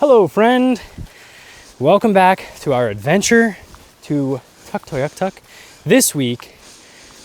Hello, friend. Welcome back to our adventure to Tuktoyaktuk. This week,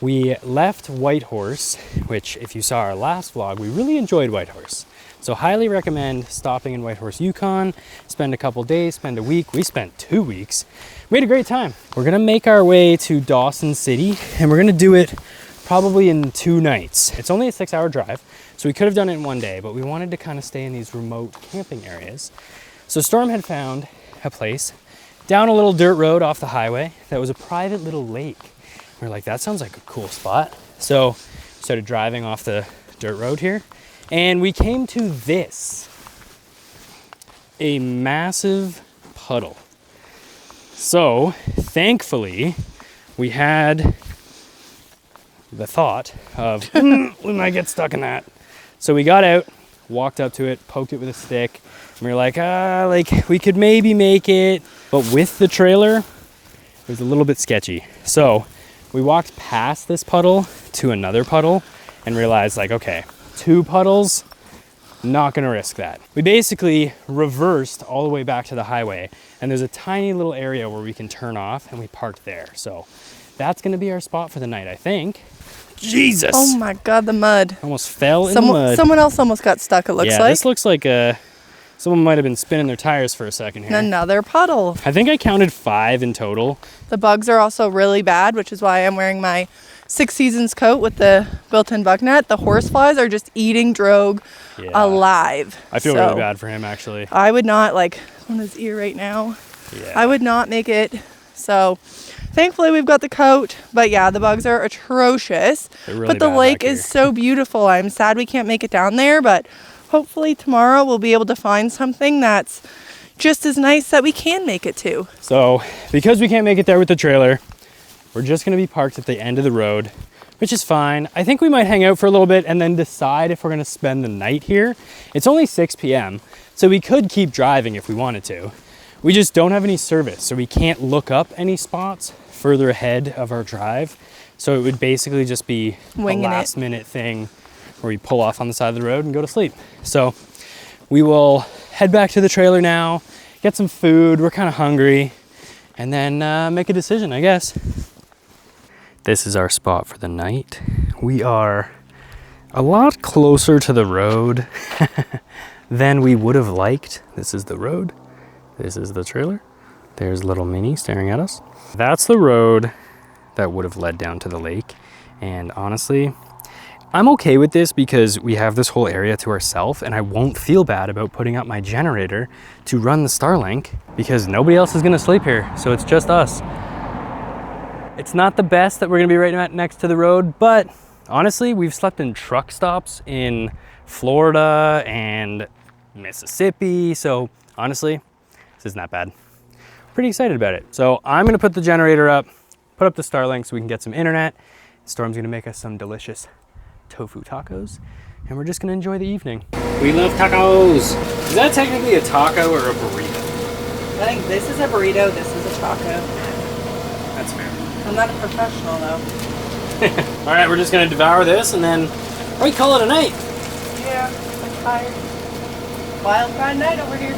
we left Whitehorse, which if you saw our last vlog, we really enjoyed Whitehorse. So highly recommend stopping in Whitehorse, Yukon, spend a couple days, spend a week. We spent 2 weeks. We had a great time. We're gonna make our way to Dawson City and we're gonna do it probably in 2 nights. It's only a 6-hour drive, so we could have done it in 1 day, but we wanted to kind of stay in these remote camping areas. So Storm had found a place down a little dirt road off the highway that was a private little lake. We were like, that sounds like a cool spot. So started driving off the dirt road here and we came to this, a massive puddle. So thankfully we had the thought of, we might get stuck in that. So we got out, walked up to it, poked it with a stick, and we were like, we could maybe make it. But with the trailer, it was a little bit sketchy. So we walked past this puddle to another puddle and realized like, okay, 2 puddles, not gonna risk that. We basically reversed all the way back to the highway and there's a tiny little area where we can turn off and we parked there. So that's gonna be our spot for the night, I think. Jesus! Oh my God, the mud. Almost fell in the mud. Someone else almost got stuck, it looks like. Yeah, this looks like someone might have been spinning their tires for a second here. Another puddle. I think I counted 5 in total. The bugs are also really bad, which is why I'm wearing my 6 Seasons coat with the built-in bug net. The horseflies are just eating Drogue alive. I feel really bad for him, actually. I would not, like, on his ear right now. Yeah. I would not make it. So thankfully we've got the coat, but yeah, the bugs are atrocious. Really but the lake is so beautiful. I'm sad we can't make it down there, but hopefully tomorrow we'll be able to find something that's just as nice that we can make it to. So because we can't make it there with the trailer, we're just gonna be parked at the end of the road, which is fine. I think we might hang out for a little bit and then decide if we're gonna spend the night here. It's only 6 p.m., so we could keep driving if we wanted to. We just don't have any service, so we can't look up any spots further ahead of our drive. So it would basically just be Winging a last minute thing where we pull off on the side of the road and go to sleep. So we will head back to the trailer now, get some food, we're kind of hungry, and then make a decision, I guess. This is our spot for the night. We are a lot closer to the road than we would have liked. This is the road. This is the trailer. There's little Minnie staring at us. That's the road that would have led down to the lake. And honestly, I'm okay with this because we have this whole area to ourselves and I won't feel bad about putting up my generator to run the Starlink because nobody else is gonna sleep here. So it's just us. It's not the best that we're gonna be right next to the road, but honestly, we've slept in truck stops in Florida and Mississippi. So honestly, this isn't that bad. Pretty excited about it. So I'm gonna put the generator up, put up the Starlink so we can get some internet. Storm's gonna make us some delicious tofu tacos, and we're just gonna enjoy the evening. We love tacos. Is that technically a taco or a burrito? I think this is a burrito, this is a taco. That's fair. I'm not a professional though. All right, we're just gonna devour this and then we call it a night. Yeah, I'm tired. Wild card night over here.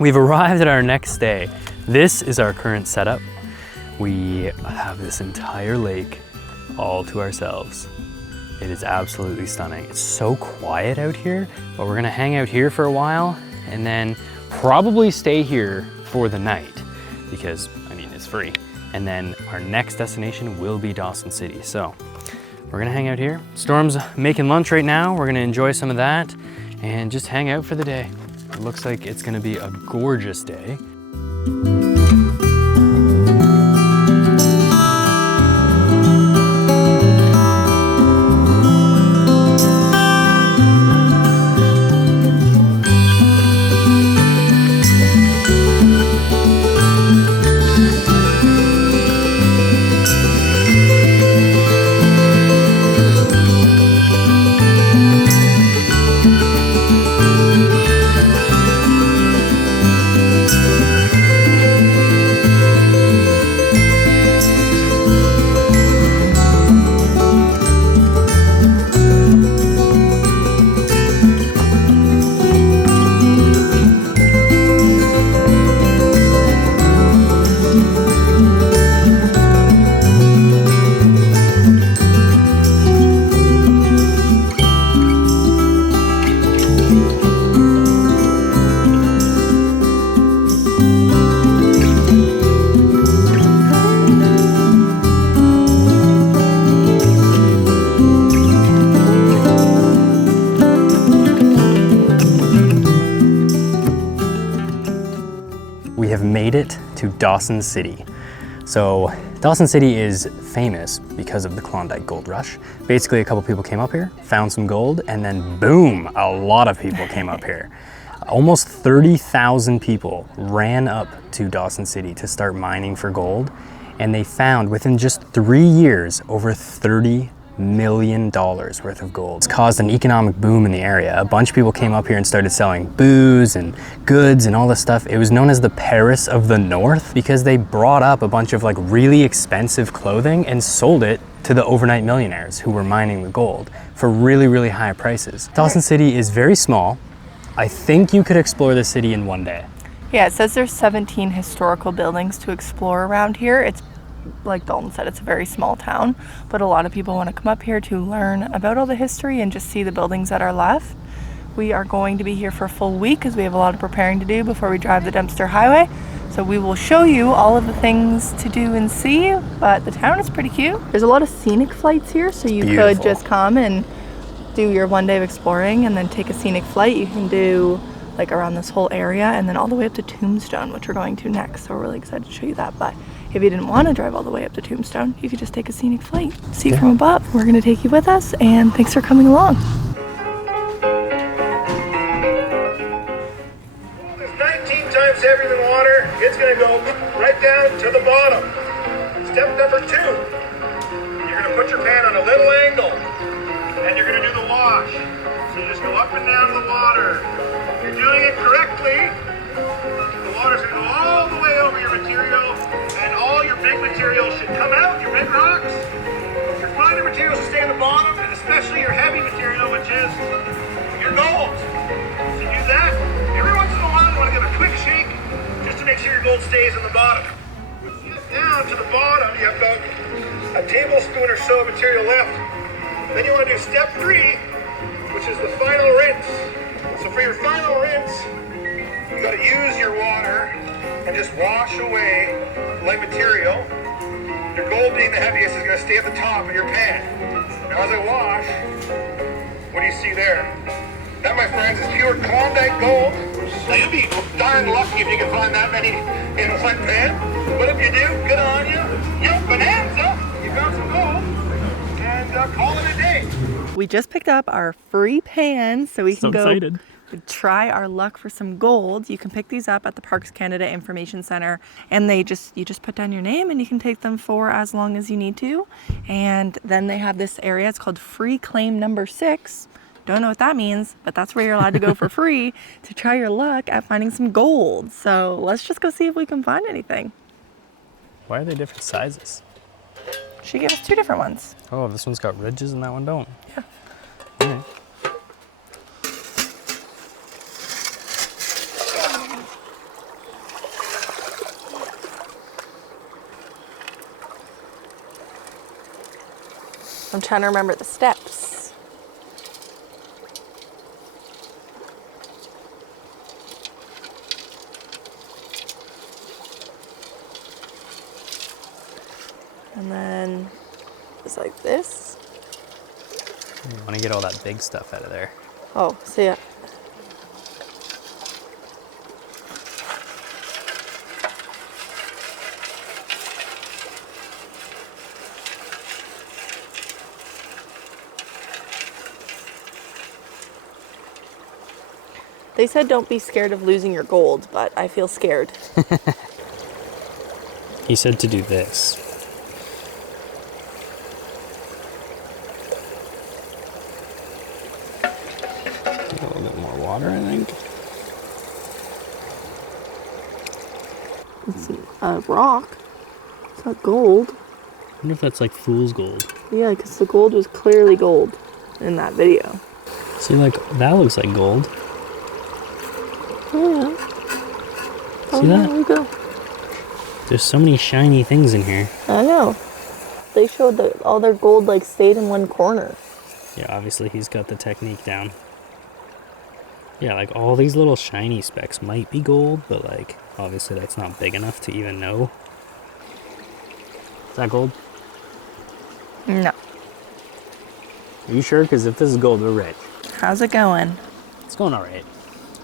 We've arrived at our next day. This is our current setup. We have this entire lake all to ourselves. It is absolutely stunning. It's so quiet out here, but we're gonna hang out here for a while and then probably stay here for the night because, I mean, it's free. And then our next destination will be Dawson City. So we're gonna hang out here. Storm's making lunch right now. We're gonna enjoy some of that and just hang out for the day. It looks like it's gonna be a gorgeous day. made it to Dawson City. So Dawson City is famous because of the Klondike Gold Rush. Basically, a couple people came up here, found some gold, and then boom, a lot of people came up here. Almost 30,000 people ran up to Dawson City to start mining for gold, and they found within just 3 years over $30 million worth of gold. It's caused an economic boom in the area. A bunch of people came up here and started selling booze and goods and all this stuff. It was known as the Paris of the North because they brought up a bunch of like really expensive clothing and sold it to the overnight millionaires who were mining the gold for really, really high prices. Dawson City is very small. I think you could explore the city in one day. Yeah, it says there's 17 historical buildings to explore around here. It's like Dalton said, it's a very small town, but a lot of people want to come up here to learn about all the history and just see the buildings that are left. We are going to be here for a full week because we have a lot of preparing to do before we drive the Dumpster Highway. So we will show you all of the things to do and see, but the town is pretty cute. There's a lot of scenic flights here, so you could just come and do your one day of exploring and then take a scenic flight. You can do like around this whole area and then all the way up to Tombstone, which we're going to next. So we're really excited to show you that. But if you didn't want to drive all the way up to Tombstone, you could just take a scenic flight. See from above. We're going to take you with us, and thanks for coming along. It's 19 times heavier than water. It's going to go right down to the bottom. Step number 2. You're going to put your pan on a little angle, and you're going to do the wash. So you just go up and down the water. If you're doing it correctly, the water's going to go all the way over your material, and all your big material should come out, your big rocks. Your finer materials should stay on the bottom, and especially your heavy material, which is your gold. To do that, every once in a while you want to give a quick shake, just to make sure your gold stays on the bottom. Get down to the bottom, you have about a tablespoon or so of material left. Then you want to do step 3, which is the final rinse. So for your final rinse, you got to use your water and just wash away light material. Your gold being the heaviest is going to stay at the top of your pan. Now as I wash, what do you see there? That, my friends, is pure Klondike gold. Now you'll be darn lucky if you can find that many in one pan. But if you do, good on you. Yo, bonanza! You found some gold. And call it a day. We just picked up our free pans so we can go excited. Try our luck for some gold. You can pick these up at the Parks Canada Information Center, and you just put down your name and you can take them for as long as you need to. And then they have this area, it's called free claim number 6. Don't know what that means, but that's where you're allowed to go for free to try your luck at finding some gold. So let's just go see if we can find anything. Why are they different sizes? She gave us 2 different ones. Oh, this one's got ridges and that one don't. Yeah. All right. I'm trying to remember the steps. And then it's like this. You want to get all that big stuff out of there. Oh, see ya. They said don't be scared of losing your gold, but I feel scared. He said to do this. A little bit more water, I think. It's a rock. It's not gold. I wonder if that's like fool's gold. Yeah, because the gold was clearly gold in that video. See, like, that looks like gold. Oh, yeah. See that? There we go. There's so many shiny things in here. I know. They showed that all their gold like stayed in one corner. Yeah, obviously he's got the technique down. Yeah, like all these little shiny specks might be gold, but like obviously that's not big enough to even know. Is that gold? No. Are you sure? Because if this is gold, we're rich. How's it going? It's going all right.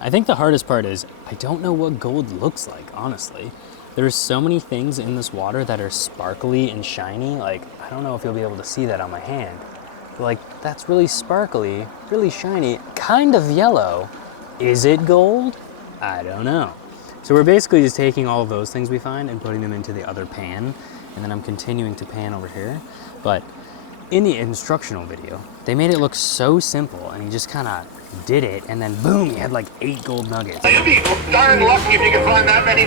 I think the hardest part is I don't know what gold looks like, honestly. There's so many things in this water that are sparkly and shiny. Like, I don't know if you'll be able to see that on my hand. But like, that's really sparkly, really shiny, kind of yellow. Is it gold? I don't know. So we're basically just taking all of those things we find and putting them into the other pan. And then I'm continuing to pan over here. But in the instructional video, they made it look so simple, and he just kind of did it, and then boom, he had like 8 gold nuggets. You'd be darn lucky if you can find that many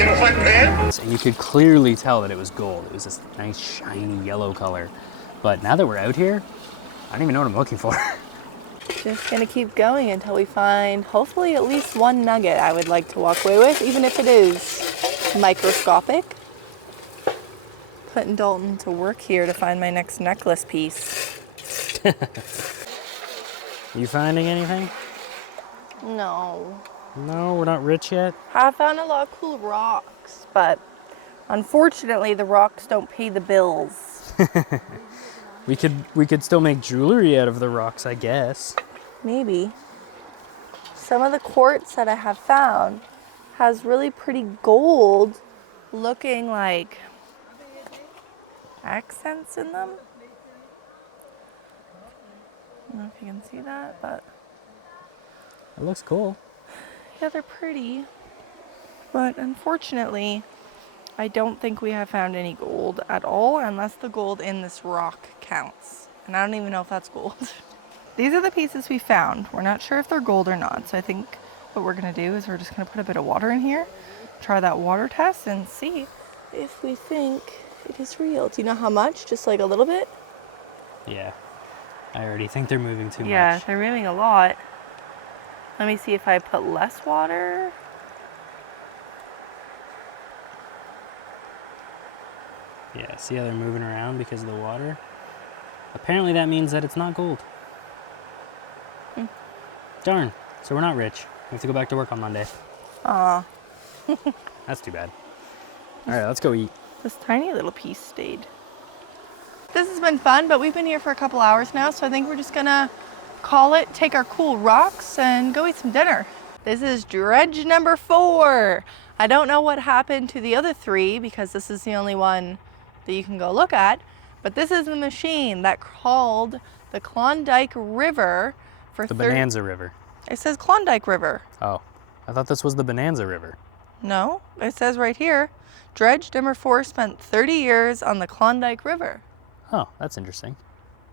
in one pan. And you could clearly tell that it was gold. It was this nice shiny yellow color. But now that we're out here, I don't even know what I'm looking for. Just gonna keep going until we find hopefully at least one nugget I would like to walk away with, even if it is microscopic. Putting Dalton to work here to find my next necklace piece. You finding anything? No. No, we're not rich yet? I found a lot of cool rocks, but unfortunately the rocks don't pay the bills. We could still make jewelry out of the rocks, I guess. Maybe. Some of the quartz that I have found has really pretty gold looking like accents in them. I don't know if you can see that, but It looks cool. yeah, they're pretty. But unfortunately, I don't think we have found any gold at all, unless the gold in this rock counts. And I don't even know if that's gold. These are the pieces we found. We're not sure if they're gold or not. So I think what we're gonna do is we're just gonna put a bit of water in here, try that water test, and see if we think it is real. Do you know how much? Just like a little bit? Yeah. I already think they're moving too Yeah, much. they're moving a lot. Let me see if I put less water. Yeah, see how they're moving around because of the water? Apparently that means that it's not gold. Darn. So we're not rich. We have to go back to work on Monday. Aw, That's too bad. All right, let's go eat. this tiny little piece stayed. This has been fun, but we've been here for a couple hours now, so I think we're just gonna call it, take our cool rocks, and go eat some dinner. This is dredge number 4. I don't know what happened to the other 3 because this is the only one that you can go look at, but this is the machine that crawled the Klondike River for The Bonanza River. It says Klondike River. Oh, I thought this was the Bonanza River. No, it says right here, dredge number 4 spent 30 years on the Klondike River. Oh, that's interesting.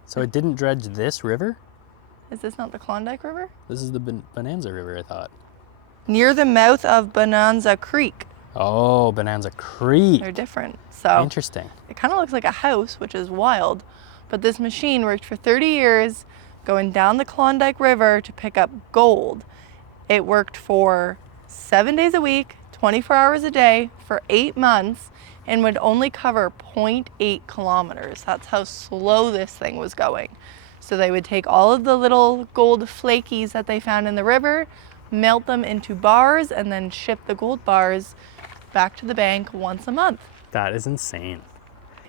So it didn't dredge this river? Is this not the Klondike River? This is the Bonanza River, I thought. Near the mouth of Bonanza Creek. Oh, Bonanza Creek. They're different. So Interesting. it kind of looks like a house, which is wild. But this machine worked for 30 years going down the Klondike River to pick up gold. It worked for 7 days a week, 24 hours a day for 8 months and would only cover 0.8 kilometers. That's how slow this thing was going. So they would take all of the little gold flakies that they found in the river, melt them into bars, and then ship the gold bars back to the bank once a month. That is insane.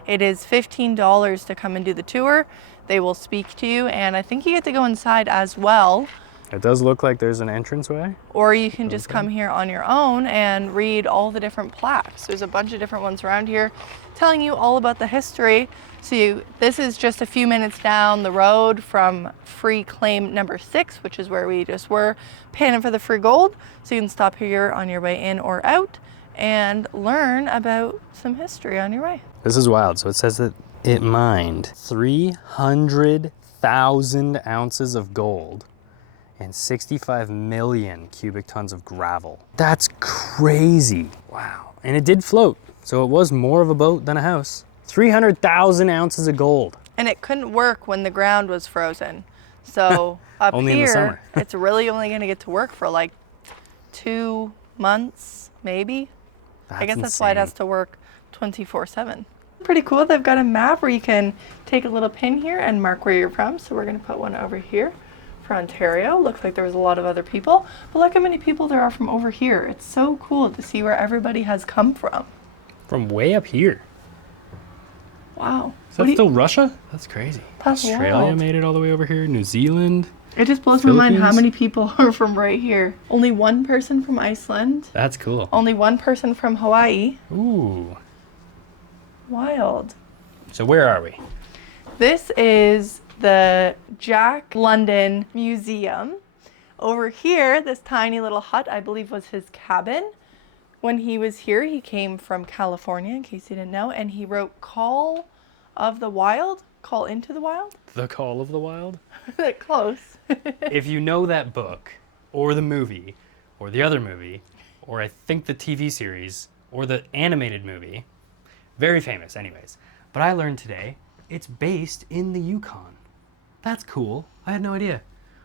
It is $15 to come and do the tour. They will speak to you, and I think you get to go inside as well. It does look like there's an entranceway. Or you can just come here on your own and read all the different plaques. There's a bunch of different ones around here telling you all about the history. So this is just a few minutes down the road from free claim number 6, which is where we just were panning for the free gold. So you can stop here on your way in or out and learn about some history on your way. This is wild. So it says that it mined 300,000 ounces of gold and 65 million cubic tons of gravel. That's crazy. Wow. And it did float. So it was more of a boat than a house. 300,000 ounces of gold. And it couldn't work when the ground was frozen. So up Only in the here, summer. it's really only going to get to work for like 2 months, maybe. I guess that's why it has to work 24/7. Pretty cool. They've got a map where you can take a little pin here and mark where you're from. So we're going to put one over here for Ontario. Looks like there was a lot of other people, but look how many people there are from over here. It's so cool to see where everybody has come from. From way up here. Wow. Is that still Russia? That's crazy. That's Australia wild. made it all the way over here. New Zealand. It just blows my mind how Philippines? many people are from right here. Only one person from Iceland. That's cool. Only one person from Hawaii. Ooh. Wild. So where are we? This is the Jack London Museum. Over here, this tiny little hut, I believe, was his cabin. When he was here, he came from California, in case you didn't know, and he wrote Call of the Wild, Call into the Wild. The Call of the Wild? Close. If you know that book, or the movie, or the other movie, or I think the TV series, or the animated movie, very famous anyways. But I learned today, it's based in the Yukon. That's cool. I had no idea.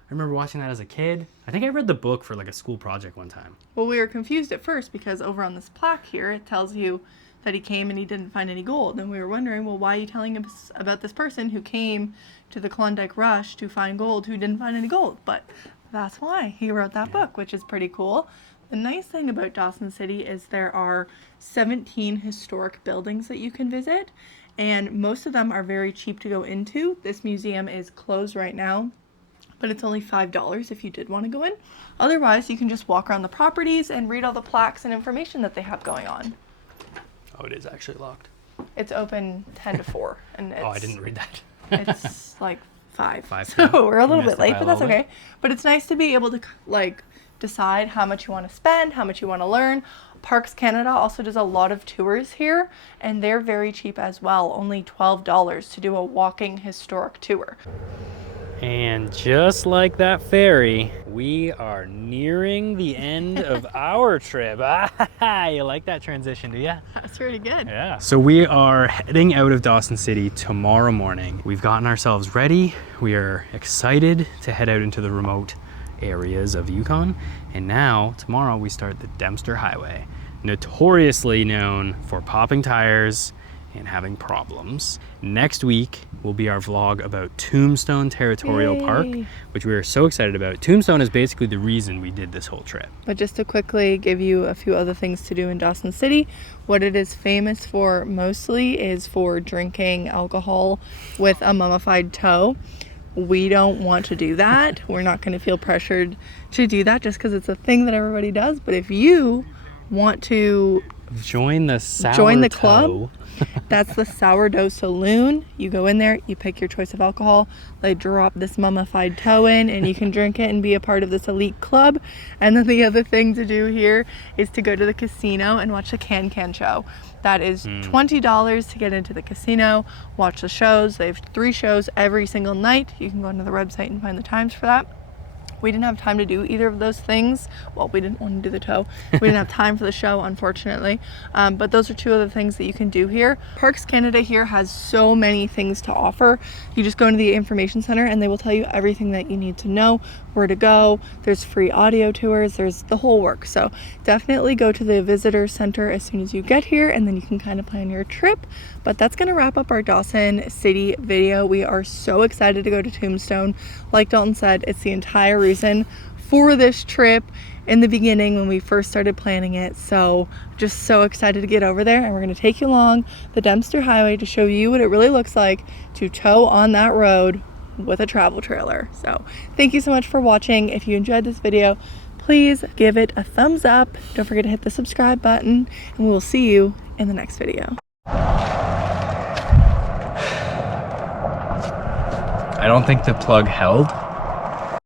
I remember watching that as a kid. I think I read the book for like a school project one time. Well, we were confused at first because over on this plaque here, it tells you that he came and he didn't find any gold. And we were wondering, well, why are you telling us about this person who came to the Klondike Rush to find gold who didn't find any gold? But that's why he wrote that book, which is pretty cool. The nice thing about Dawson City is there are 17 historic buildings that you can visit, and most of them are very cheap to go into. This museum is closed right now, but it's only $5 if you did want to go in. Otherwise, you can just walk around the properties and read all the plaques and information that they have going on. Oh, it is actually locked. It's open 10 to 4. And it's, Oh, I didn't read that. It's like 5. 5 So p.m. we're a little bit late, Mystified but that's all the way. okay. But it's nice to be able to like decide how much you want to spend, how much you want to learn. Parks Canada also does a lot of tours here, and they're very cheap as well. Only $12 to do a walking historic tour. And just like that ferry, we are nearing the end of our trip. You like that transition, do ya? That's pretty good. Yeah. So we are heading out of Dawson City tomorrow morning. We've gotten ourselves ready. We are excited to head out into the remote areas of Yukon. And now, tomorrow, we start the Dawson Highway, notoriously known for popping tires and having problems. Next week will be our vlog about Tombstone Territorial Park, which we are so excited about. Tombstone is basically the reason we did this whole trip. But just to quickly give you a few other things to do in Dawson City, what it is famous for mostly is for drinking alcohol with a mummified toe. We don't want to do that. We're not going to feel pressured to do that just because it's a thing that everybody does. But if you want to Join the join the club, that's the Sourdough Saloon. You go in there, you pick your choice of alcohol, they drop this mummified toe in, and you can drink it and be a part of this elite club. And then the other thing to do here is to go to the casino and watch the Can show. That is $20 to get into the casino, watch the shows. They have 3 shows every single night. You can go onto the website and find the times for that. We didn't have time to do either of those things. Well, we didn't want to do the toe. We didn't have time for the show, unfortunately. But those are 2 other things that you can do here. Parks Canada here has so many things to offer. You just go into the information center and they will tell you everything that you need to know, where to go. There's free audio tours. There's the whole work. So definitely go to the visitor center as soon as you get here, and then you can kind of plan your trip. But that's going to wrap up our Dawson City video. We are so excited to go to Tombstone. Like Dalton said, it's the entire reason for this trip in the beginning when we first started planning it. So just so excited to get over there, and we're going to take you along the Dawson Highway to show you what it really looks like to tow on that road with a travel trailer. So thank you so much for watching. If you enjoyed this video, please give it a thumbs up. Don't forget to hit the subscribe button, and we will see you in the next video. I don't think the plug held.